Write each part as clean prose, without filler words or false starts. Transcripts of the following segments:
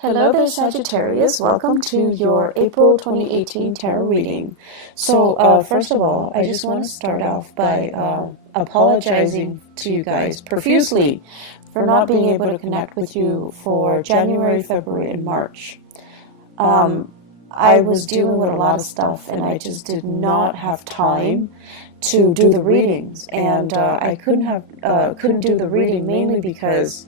Hello there, Sagittarius. Welcome to your April 2018 tarot reading. So, first of all, I just want to start off by apologizing to you guys profusely for not being able to connect with you for January, February, and March. I was dealing with a lot of stuff, and I just did not have time to do the readings, and I couldn't do the reading mainly because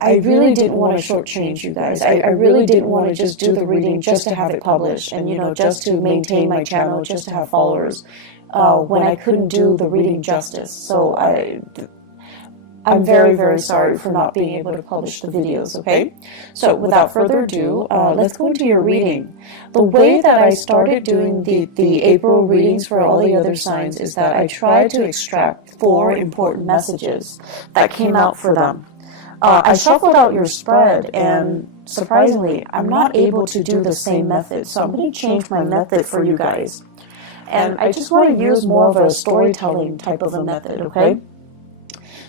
I really didn't want to shortchange you guys. I really didn't want to just do the reading just to have it published and, just to maintain my channel, just to have followers, when I couldn't do the reading justice. So I'm very, very sorry for not being able to publish the videos, okay? So without further ado, let's go into your reading. The way that I started doing the April readings for all the other signs is that I tried to extract 4 important messages that came out for them. I shuffled out your spread, and surprisingly, I'm not able to do the same method, so I'm going to change my method for you guys. And I just want to use more of a storytelling type of a method, okay?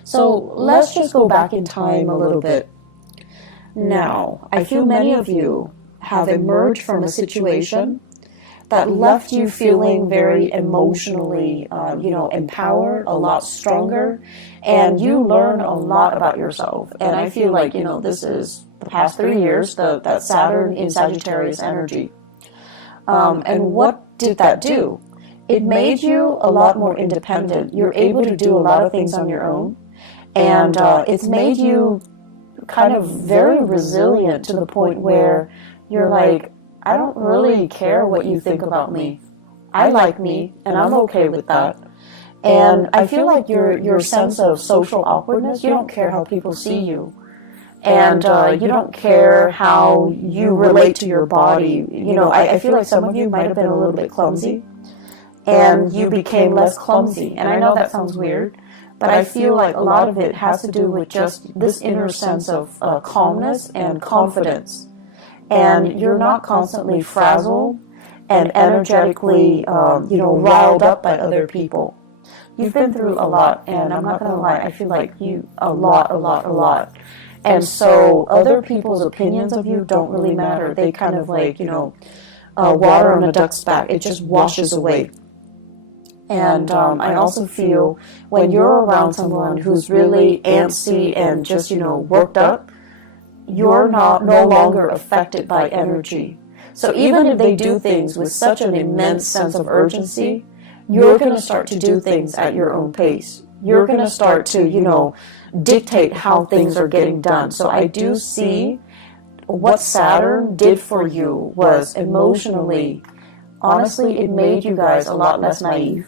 So let's just go back in time a little bit. Now, I feel many of you have emerged from a situation that left you feeling very emotionally, empowered, a lot stronger, and you learn a lot about yourself. And I feel like, this is the past 3 years, that Saturn in Sagittarius energy. And what did that do? It made you a lot more independent. You're able to do a lot of things on your own. And it's made you kind of very resilient to the point where you're like, I don't really care what you think about me. I like me, and I'm okay with that. And I feel like your sense of social awkwardness, you don't care how people see you. And you don't care how you relate to your body. I feel like some of you might have been a little bit clumsy, and you became less clumsy. And I know that sounds weird, but I feel like a lot of it has to do with just this inner sense of calmness and confidence. And you're not constantly frazzled and energetically, riled up by other people. You've been through a lot, and I'm not going to lie, I feel like a lot. And so other people's opinions of you don't really matter. They kind of like, water on a duck's back. It just washes away. And I also feel when you're around someone who's really antsy and just, worked up, you're no longer affected by energy. So even if they do things with such an immense sense of urgency, you're going to start to do things at your own pace. You're going to start to, dictate how things are getting done. So I do see what Saturn did for you was emotionally, honestly, it made you guys a lot less naive.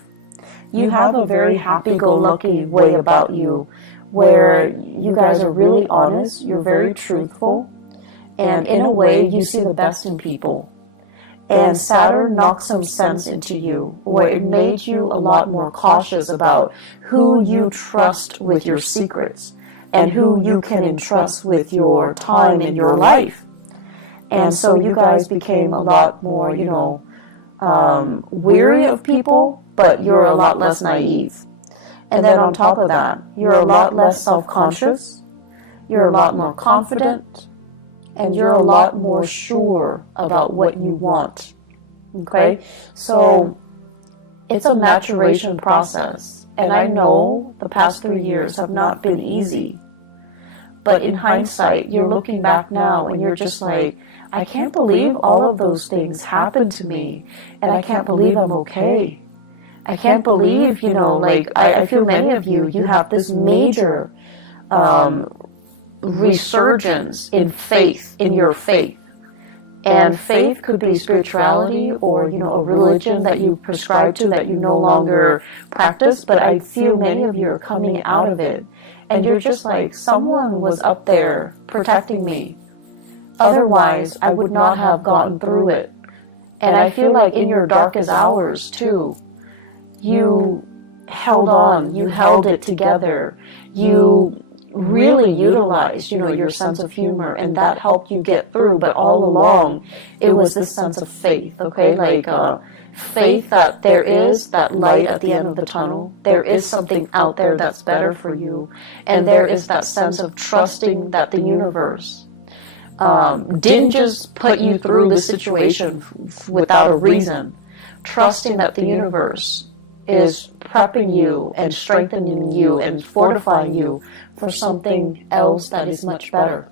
You have a very happy-go-lucky way about you, where you guys are really honest, you're very truthful, and in a way you see the best in people. And Saturn knocked some sense into you, where it made you a lot more cautious about who you trust with your secrets, and who you can entrust with your time in your life. And so you guys became a lot more, weary of people, but you're a lot less naive. And then on top of that, you're a lot less self-conscious, you're a lot more confident, and you're a lot more sure about what you want. Okay? So it's a maturation process. And I know the past 3 years have not been easy. But in hindsight, you're looking back now and you're just like, I can't believe all of those things happened to me. And I can't believe I'm okay. I can't believe, I feel many of you have this major resurgence in faith, in your faith. And faith could be spirituality or, a religion that you prescribe to that you no longer practice. But I feel many of you are coming out of it. And you're just like, someone was up there protecting me. Otherwise, I would not have gotten through it. And I feel like in your darkest hours, too, you held on, you held it together, you really utilized, your sense of humor, and that helped you get through. But all along, it was this sense of faith, okay? Faith that there is that light at the end of the tunnel. There is something out there that's better for you. And there is that sense of trusting that the universe didn't just put you through the situation without a reason, trusting that the universe is prepping you and strengthening you and fortifying you for something else that is much better.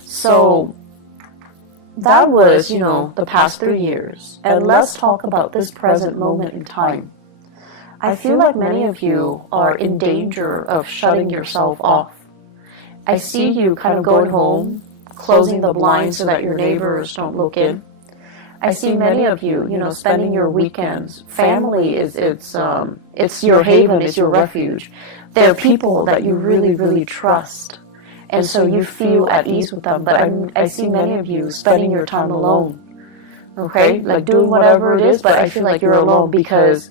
So that was, the past 3 years. And let's talk about this present moment in time. I feel like many of you are in danger of shutting yourself off. I see you kind of going home, closing the blinds so that your neighbors don't look in. I see many of you, spending your weekends. Family it's your haven, it's your refuge. They're people that you really, really trust. And so you feel at ease with them. But I see many of you spending your time alone. Okay? Like doing whatever it is, but I feel like you're alone because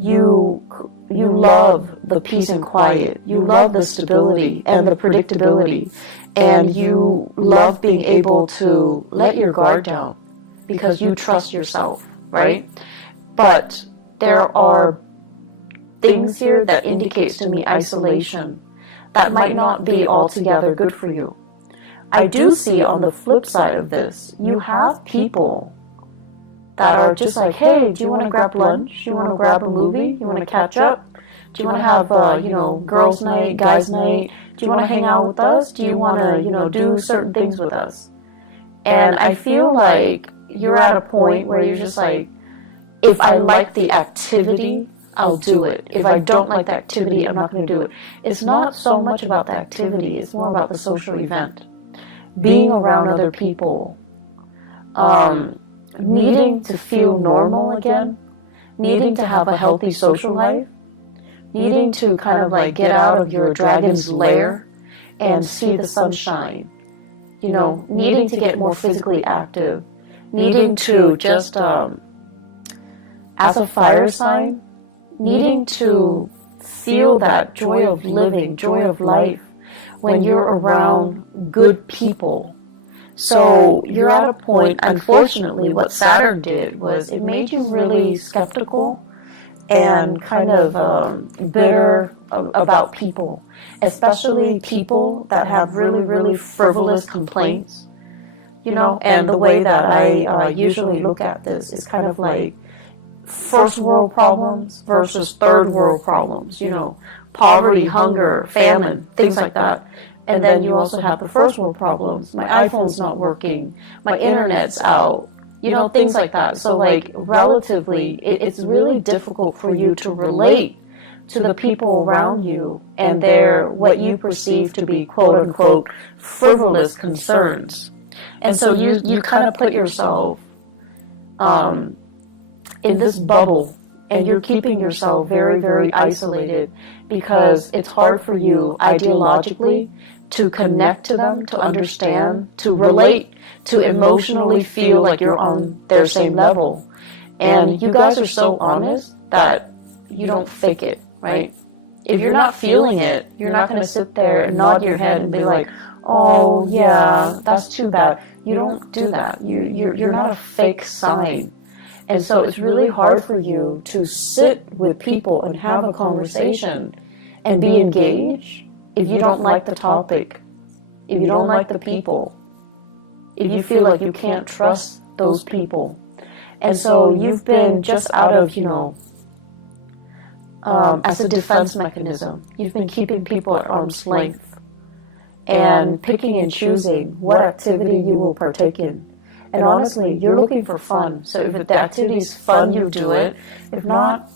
you love the peace and quiet. You love the stability and the predictability. And you love being able to let your guard down because you trust yourself, right? But there are things here that indicates to me isolation that might not be altogether good for you. I do see on the flip side of this, you have people that are just like, hey, do you want to grab lunch? Do you want to grab a movie? You want to catch up? Do you want to have, girls' night, guys' night? Do you want to hang out with us? Do you want to, do certain things with us? And I feel like you're at a point where you're just like, if I like the activity, I'll do it. If I don't like the activity, I'm not going to do it. It's not so much about the activity. It's more about the social event. Being around other people. Needing to feel normal again, needing to have a healthy social life, needing to kind of like get out of your dragon's lair and see the sunshine, needing to get more physically active, needing to just, as a fire sign, needing to feel that joy of living, joy of life when you're around good people. So you're at a point, unfortunately, what Saturn did was it made you really skeptical and kind of bitter about people, especially people that have really, really frivolous complaints, and the way that I usually look at this is kind of like first world problems versus third world problems, poverty, hunger, famine, things like that. And then you also have the first world problems. My iPhone's not working. My internet's out. Things like that. So like relatively, it's really difficult for you to relate to the people around you and their what you perceive to be quote unquote frivolous concerns. And so you kind of put yourself in this bubble and you're keeping yourself very, very isolated because it's hard for you ideologically to connect to them, to understand, to relate, to emotionally feel like you're on their same level. And you guys are so honest that you don't fake it, right? If you're not feeling it, you're not going to sit there and nod your head and be like, oh yeah, that's too bad. You don't do that. You're not a fake sign. And so it's really hard for you to sit with people and have a conversation and be engaged if you don't like the topic, if you don't like the people, if you feel like you can't trust those people. And so you've been just out of, as a defense mechanism, you've been keeping people at arm's length and picking and choosing what activity you will partake in. And honestly, you're looking for fun. So if the activity is fun, you do it. If not,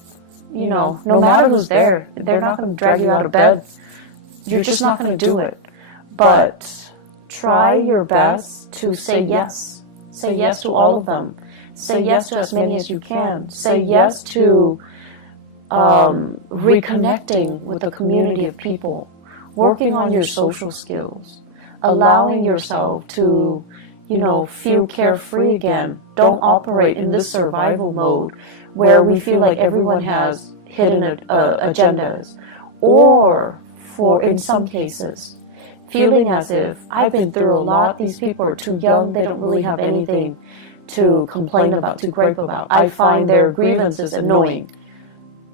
no matter who's there, they're not going to drag you out of bed. You're just not going to do it. But try your best to say yes. Say yes to all of them. Say yes to as many as you can. Say yes to reconnecting with a community of people. Working on your social skills. Allowing yourself to feel carefree again. Don't operate in this survival mode where we feel like everyone has hidden agendas. Or, in some cases, feeling as if I've been through a lot, these people are too young, they don't really have anything to complain about, to gripe about. I find their grievances annoying.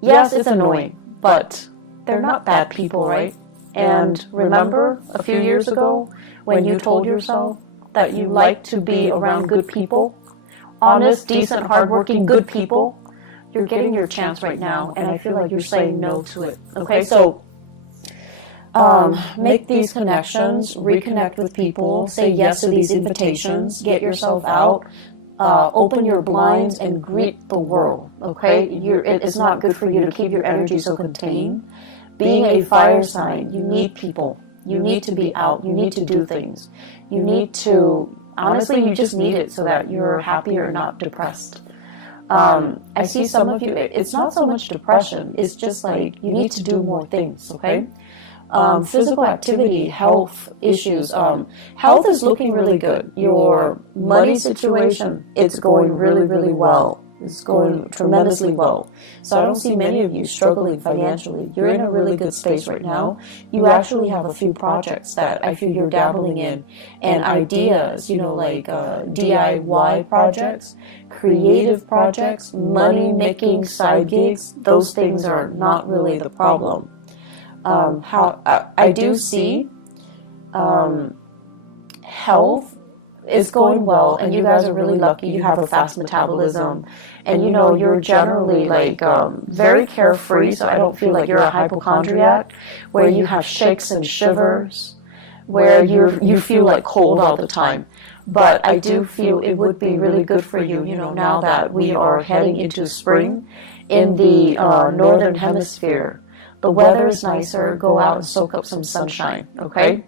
Yes, it's annoying, but they're not bad people, right? And remember a few years ago when you told yourself that you like to be around good people, honest, decent, hardworking, good people? You're getting your chance right now, and I feel like you're saying no to it. Okay, so make these connections, reconnect with people, say yes to these invitations, get yourself out, open your blinds and greet the world. Okay, it is not good for you to keep your energy so contained. Being a fire sign, you need people. You need to be out. You need to do things. You need to, honestly, you just need it so that you're happier and not depressed. I see some of you, it's not so much depression, it's just like you need to do more things, okay? Physical activity, health issues. Health is looking really good. Your money situation, it's going really, really well. It's going tremendously well. So I don't see many of you struggling financially. You're in a really good space right now. You actually have a few projects that I feel you're dabbling in, and ideas, like DIY projects, creative projects, money-making side gigs. Those things are not really the problem. I do see health is going well, and you guys are really lucky. You have a fast metabolism, and you're generally very carefree, so I don't feel like you're a hypochondriac where you have shakes and shivers, where you feel like cold all the time. But I do feel it would be really good for you, now that we are heading into spring in the northern hemisphere. The weather is nicer. Go out and soak up some sunshine, okay?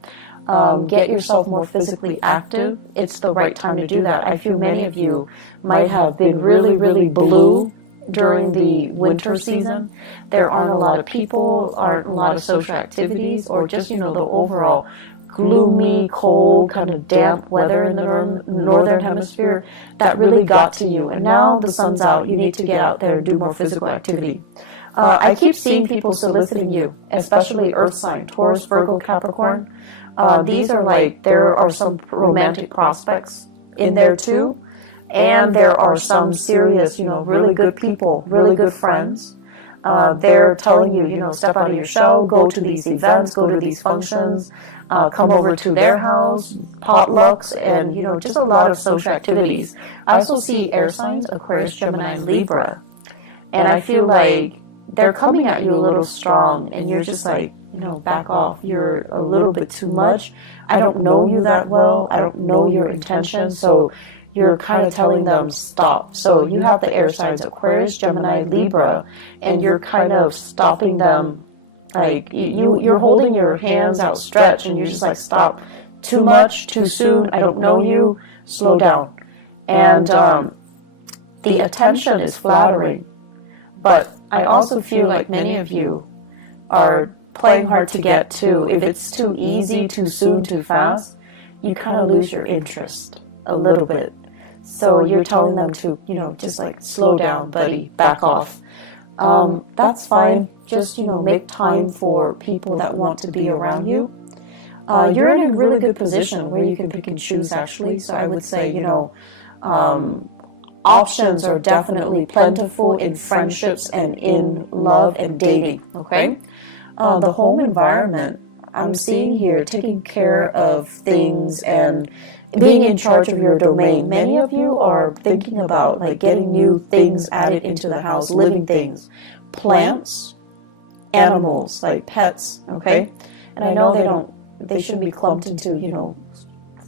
Get yourself more physically active. It's the right time to do that. I feel many of you might have been really, really blue during the winter season. There aren't a lot of people, aren't a lot of social activities, or just, the overall gloomy, cold, kind of damp weather in the northern hemisphere that really got to you. And now the sun's out. You need to get out there and do more physical activity. I keep seeing people soliciting you, especially earth sign, Taurus, Virgo, Capricorn. These are there are some romantic prospects in there too. And there are some serious, really good people, really good friends. They're telling you, step out of your shell, go to these events, go to these functions, come over to their house, potlucks, and, just a lot of social activities. I also see air signs, Aquarius, Gemini, and Libra. And I feel like they're coming at you a little strong, and you're just back off. You're a little bit too much. I don't know you that well. I don't know your intention. So you're kind of telling them stop. So you have the air signs, Aquarius, Gemini, Libra, and you're kind of stopping them. You're holding your hands outstretched, and you're just stop. Too much, too soon. I don't know you. Slow down. And the attention is flattering. But I also feel like many of you are playing hard to get to. If it's too easy, too soon, too fast, you kind of lose your interest a little bit. So you're telling them to, just slow down, buddy, back off. That's fine. Just, make time for people that want to be around you. You're in a really good position where you can pick and choose, actually. So I would say, options are definitely plentiful in friendships and in love and dating, okay? The home environment, I'm seeing here, taking care of things and being in charge of your domain. Many of you are thinking about getting new things added into the house, living things, plants, animals, pets, okay? And I know they shouldn't be clumped into,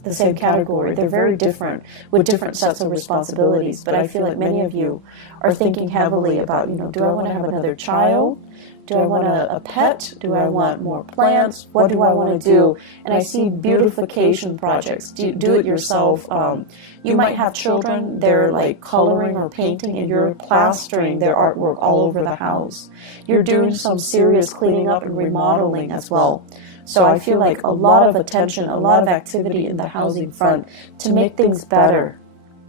the same category. They're very different with different sets of responsibilities. But I feel like many of you are thinking heavily about, do I want to have another child? Do I want a pet? Do I want more plants? What do I want to do? And I see beautification projects. Do it yourself. You might have children. They're coloring or painting, and you're plastering their artwork all over the house. You're doing some serious cleaning up and remodeling as well. So I feel like a lot of attention, a lot of activity in the housing front to make things better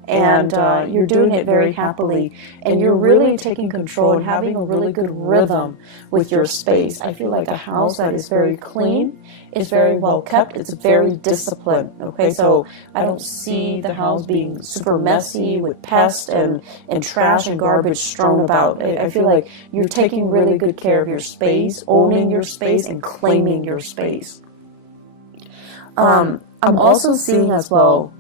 and you're doing it very happily, and you're really taking control and having a really good rhythm with your space. I feel like a house that is very clean, is very well kept, it's very disciplined, okay? So I don't see the house being super messy with pests and trash and garbage strewn about. I feel like you're taking really good care of your space, owning your space, and claiming your space. I'm also seeing as well,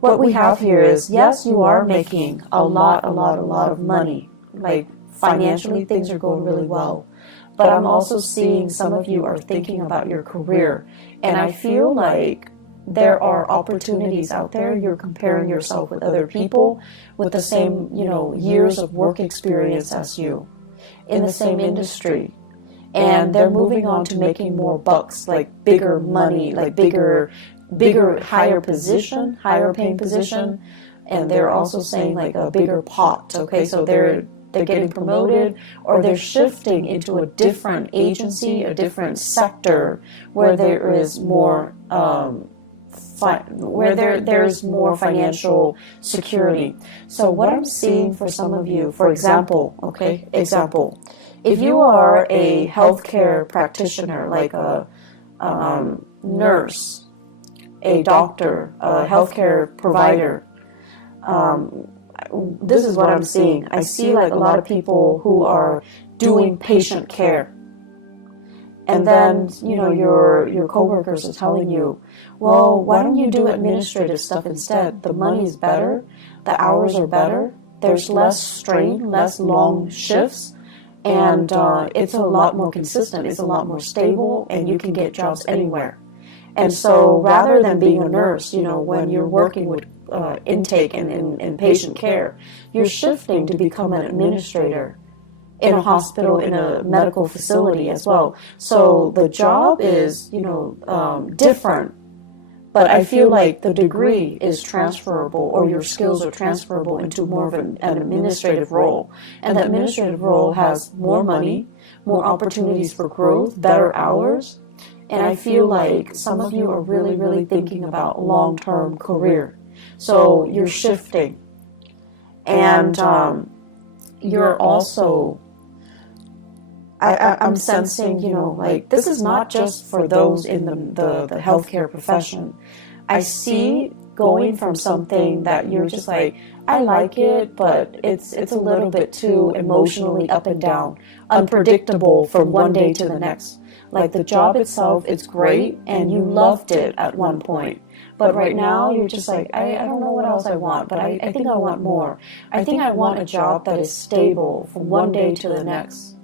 what we have here is, yes, you are making a lot of money. Like financially, things are going really well. But I'm also seeing some of you are thinking about your career. And I feel like there are opportunities out there. You're comparing yourself with other people with the same, years of work experience as you in the same industry. And they're moving on to making more bucks, like bigger money, like bigger, higher position, higher paying position. And they're also saying like a bigger pot, okay? So they're getting promoted, or they're shifting into a different agency, a different sector where there is more, there's more financial security. So what I'm seeing for some of you, for example, if you are a healthcare practitioner, like a nurse, a doctor, a healthcare provider, this is what I'm seeing. I see like a lot of people who are doing patient care. And then, your coworkers are telling you, well, why don't you do administrative stuff instead? The money is better, the hours are better, there's less strain, less long shifts, and it's a lot more consistent, it's a lot more stable, and you can get jobs anywhere. And so rather than being a nurse, when you're working with intake and patient care, you're shifting to become an administrator in a hospital, in a medical facility as well. So the job is, different, but I feel like the degree is transferable, or your skills are transferable into more of an administrative role. And the administrative role has more money, more opportunities for growth, better hours. And I feel like some of you are really, really thinking about long-term career. So you're shifting. And you're also, I'm sensing, like this is not just for those in the healthcare profession. I see going from something that you're just like, I like it, but it's a little bit too emotionally up and down, unpredictable from one day to the next. Like the job itself, it's great, and you loved it at one point. But right now, you're just like, I don't know what else I want, but I think I want more. I think I want a job that is stable from one day to the next.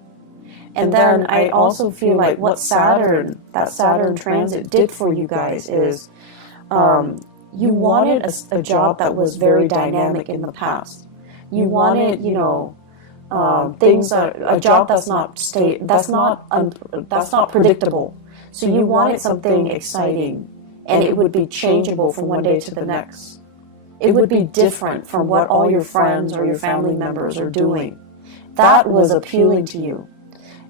And then I also feel like what that Saturn transit did for you guys is you wanted a job that was very dynamic in the past. You wanted, a job that's not predictable. So you wanted something exciting, and it would be changeable from one day to the next. It would be different from what all your friends or your family members are doing. That was appealing to you.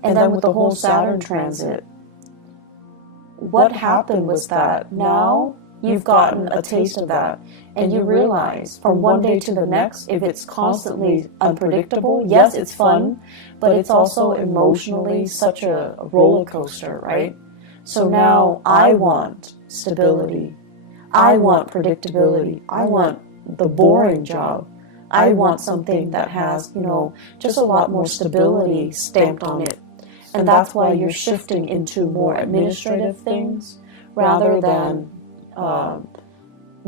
And then with the whole Saturn transit, what happened was that now you've gotten a taste of that, and you realize from one day to the next, if it's constantly unpredictable, yes, it's fun, but it's also emotionally such a roller coaster, right? So now I want stability. I want predictability. I want the boring job. I want something that has, just a lot more stability stamped on it. And that's why you're shifting into more administrative things rather than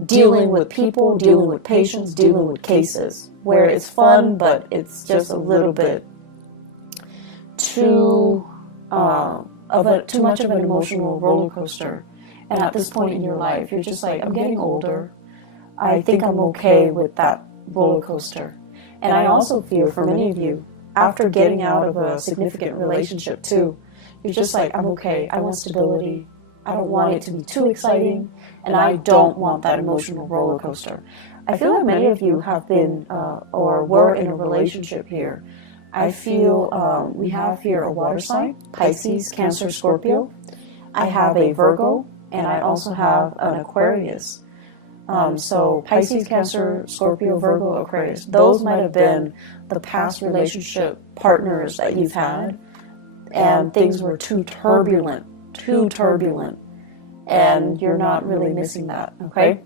dealing with people, dealing with patients, dealing with cases, where it's fun, but it's just a little bit too much of an emotional roller coaster. And at this point in your life, you're just like, I'm getting older. I think I'm okay with that roller coaster. And I also feel for many of you, after getting out of a significant relationship too, you're just like, I'm okay. I want stability. I don't want it to be too exciting, and I don't want that emotional roller coaster. I feel like many of you have been or were in a relationship here. I feel we have here a water sign, Pisces, Cancer, Scorpio. I have a Virgo, and I also have an Aquarius. So Pisces, Cancer, Scorpio, Virgo, Aquarius, those might have been the past relationship partners that you've had, and things were too turbulent, and you're not really missing that, okay?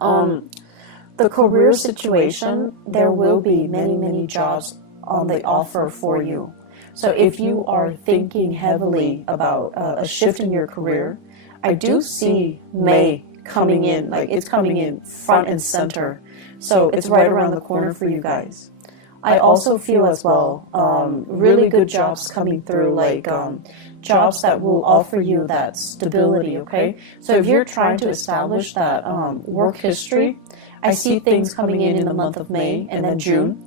The career situation, there will be many jobs on the offer for you. So if you are thinking heavily about a shift in your career, I do see May coming in, like it's coming in front and center. So it's right around the corner for you guys. I also feel as well, really good jobs coming through, like jobs that will offer you that stability, okay? So if you're trying to establish that work history, I see things coming in the month of May and then June.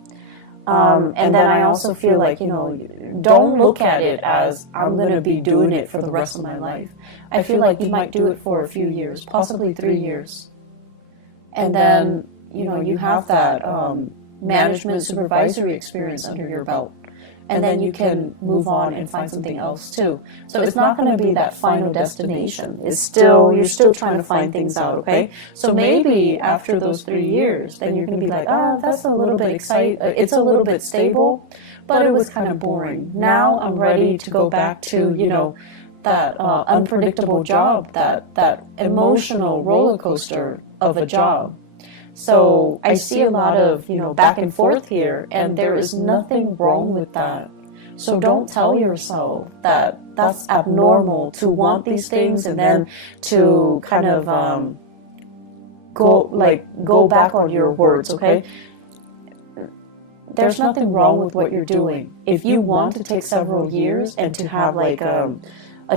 And then I also feel like, don't look at it as I'm going to be doing it for the rest of my life. I feel like you might do it for a few years, possibly 3 years. And then, you have that management supervisory experience under your belt. And then you can move on and find something else too. So it's not going to be that final destination. You're still trying to find things out, okay? So maybe after those 3 years, then you're going to be like, that's a little bit exciting. It's a little bit stable, but it was kind of boring. Now I'm ready to go back to, that unpredictable job, that emotional roller coaster of a job. So I see a lot of, back and forth here, and there is nothing wrong with that. So don't tell yourself that that's abnormal to want these things and then to kind of go back on your words, okay? There's nothing wrong with what you're doing. If you want to take several years and to have like a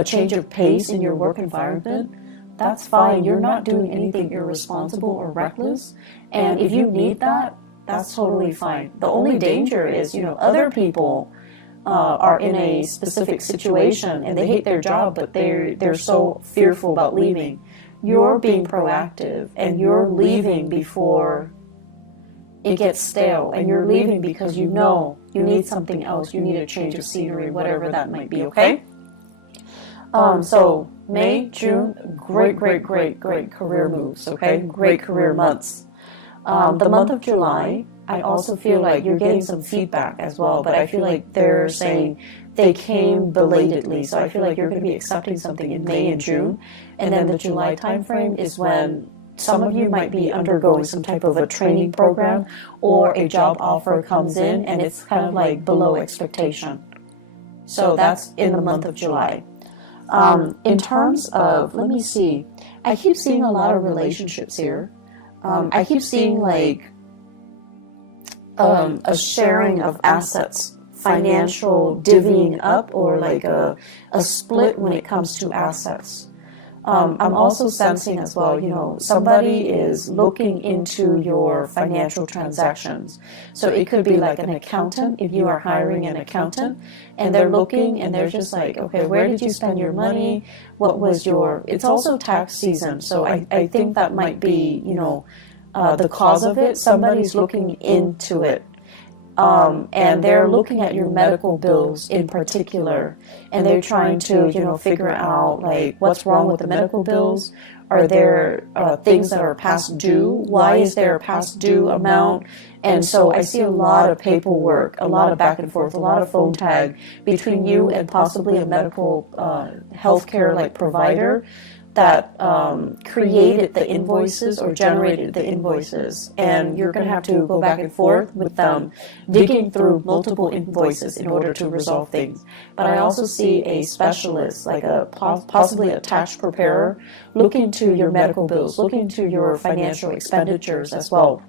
change of pace in your work environment, that's fine. You're not doing anything irresponsible or reckless. And if you need that, that's totally fine. The only danger is, other people are in a specific situation and they hate their job, but they're so fearful about leaving. You're being proactive and you're leaving before it gets stale, and you're leaving because you need something else. You need a change of scenery, whatever that might be, okay? So May, June, great career moves, okay? Great career months. The month of July, I also feel like you're getting some feedback as well, but I feel like they're saying they came belatedly. So I feel like you're going to be accepting something in May and June. And then the July timeframe is when some of you might be undergoing some type of a training program or a job offer comes in and it's kind of like below expectation. So that's in the month of July. In terms of, let me see, I keep seeing a lot of relationships here. I keep seeing like a sharing of assets, financial divvying up, or like a split when it comes to assets. I'm also sensing as well, somebody is looking into your financial transactions. So it could be like an accountant, if you are hiring an accountant, and they're looking and they're just like, okay, where did you spend your money? What was it's also tax season. So I think that might be, the cause of it. Somebody's looking into it. And they're looking at your medical bills in particular, and they're trying to, figure out like what's wrong with the medical bills. Are there things that are past due? Why is there a past due amount? And so I see a lot of paperwork, a lot of back and forth, a lot of phone tag between you and possibly a medical healthcare like provider that created the invoices or generated the invoices, and you're going to have to go back and forth with them, digging through multiple invoices in order to resolve things. But I also see a specialist, like possibly a tax preparer, look into your medical bills, look into your financial expenditures as well.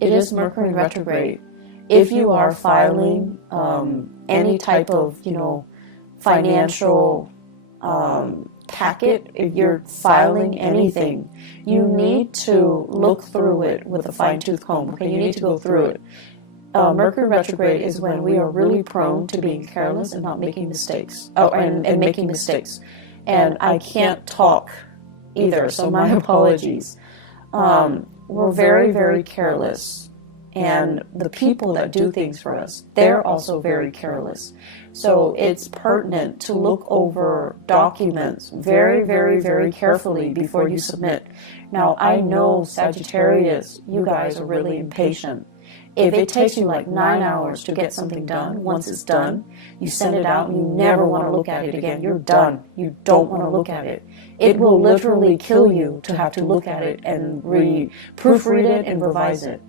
It is Mercury retrograde. If you are filing any type of, financial packet, if you're filing anything, you need to look through it with a fine-tooth comb. Okay, you need to go through it. Mercury retrograde is when we are really prone to being careless and not making mistakes. And making mistakes. And I can't talk either, so my apologies. We're very careless. And the people that do things for us, they're also very careless. So it's pertinent to look over documents very, very, very carefully before you submit. Now, I know Sagittarius, you guys are really impatient. If it takes you like 9 hours to get something done, once it's done, you send it out and you never want to look at it again. You're done. You don't want to look at it. It will literally kill you to have to look at it and proofread it and revise it.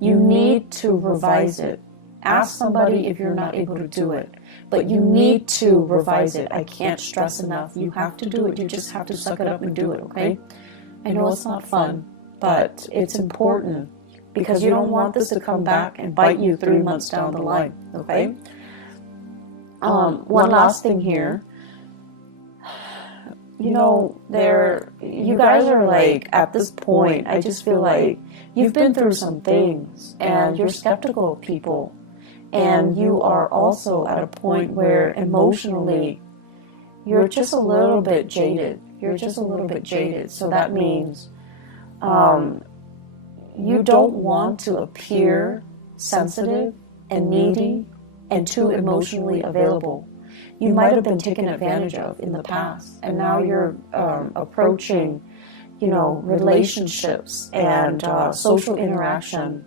You need to revise it. Ask somebody if you're not able to do it. But you need to revise it. I can't stress enough. You have to do it. You just have to suck it up and do it, okay? I know it's not fun, but it's important because you don't want this to come back and bite you 3 months down the line, okay? One last thing here. You know, you guys are like, at this point, I just feel like you've been through some things and you're skeptical of people. And you are also at a point where emotionally, you're just a little bit jaded. You're just a little bit jaded. So that means you don't want to appear sensitive and needy and too emotionally available. You might have been taken advantage of in the past, and now you're approaching, you know, relationships and social interaction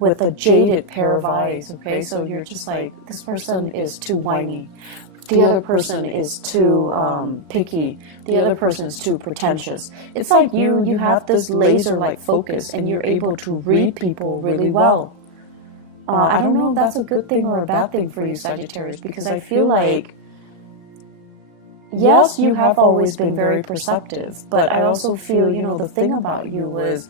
with a jaded pair of eyes, okay? So you're just like, this person is too whiny. The other person is too picky. The other person is too pretentious. It's like you have this laser-like focus and you're able to read people really well. I don't know if that's a good thing or a bad thing for you, Sagittarius, because I feel like, yes, you have always been very perceptive, but I also feel, you know, the thing about you is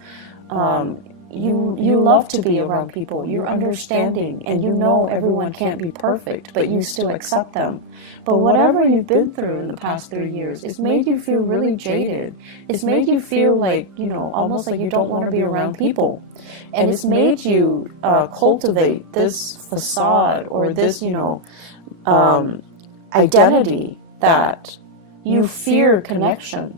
you love to be around people. You're understanding, and you know everyone can't be perfect, but you still accept them. But whatever you've been through in the past 3 years, it's made you feel really jaded. It's made you feel like, you know, almost like you don't want to be around people. And it's made you cultivate this facade or this, you know, identity that you fear connection.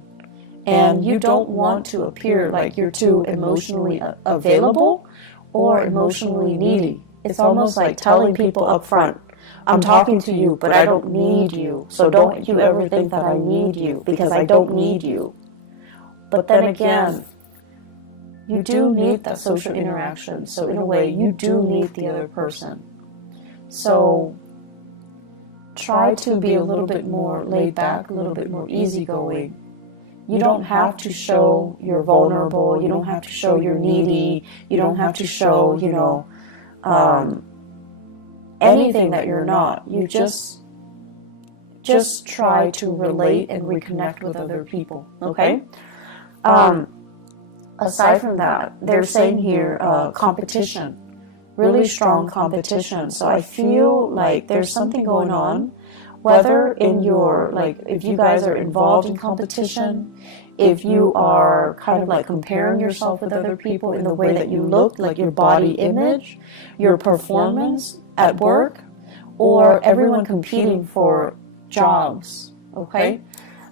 And you don't want to appear like you're too emotionally available or emotionally needy. It's almost like telling people up front, I'm talking to you, but I don't need you. So don't you ever think that I need you, because I don't need you. But then again, you do need that social interaction. So in a way, you do need the other person. So try to be a little bit more laid back, a little bit more easygoing. You don't have to show you're vulnerable. You don't have to show you're needy. You don't have to show, you know, anything that you're not. You just try to relate and reconnect with other people, okay? Aside from that, they're saying here competition, really strong competition. So I feel like there's something going on. Whether in your, like, if you guys are involved in competition, if you are kind of like comparing yourself with other people in the way that you look, like your body image, your performance at work, or everyone competing for jobs, okay?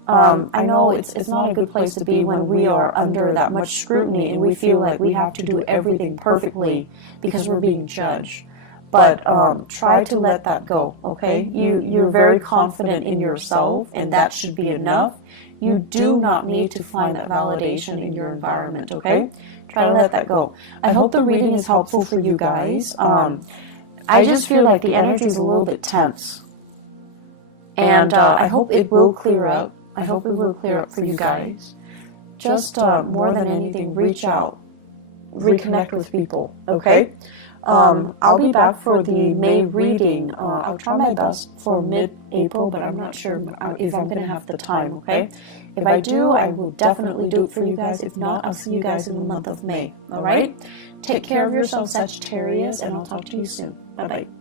I know it's not a good place to be when we are under that much scrutiny and we feel like we have to do everything perfectly because we're being judged. But try to let that go, okay? You're very confident in yourself, and that should be enough. You do not need to find that validation in your environment, okay? Try to let that go. I hope the reading is helpful for you guys. I just feel like the energy is a little bit tense. And I hope it will clear up. I hope it will clear up for you guys. Just more than anything, reach out. Reconnect with people, okay? I'll be back for the May reading. I'll try my best for mid-April, but I'm not sure if I'm going to have the time, okay? If I do, I will definitely do it for you guys. If not, I'll see you guys in the month of May, all right? Take care of yourself, Sagittarius, and I'll talk to you soon. Bye-bye.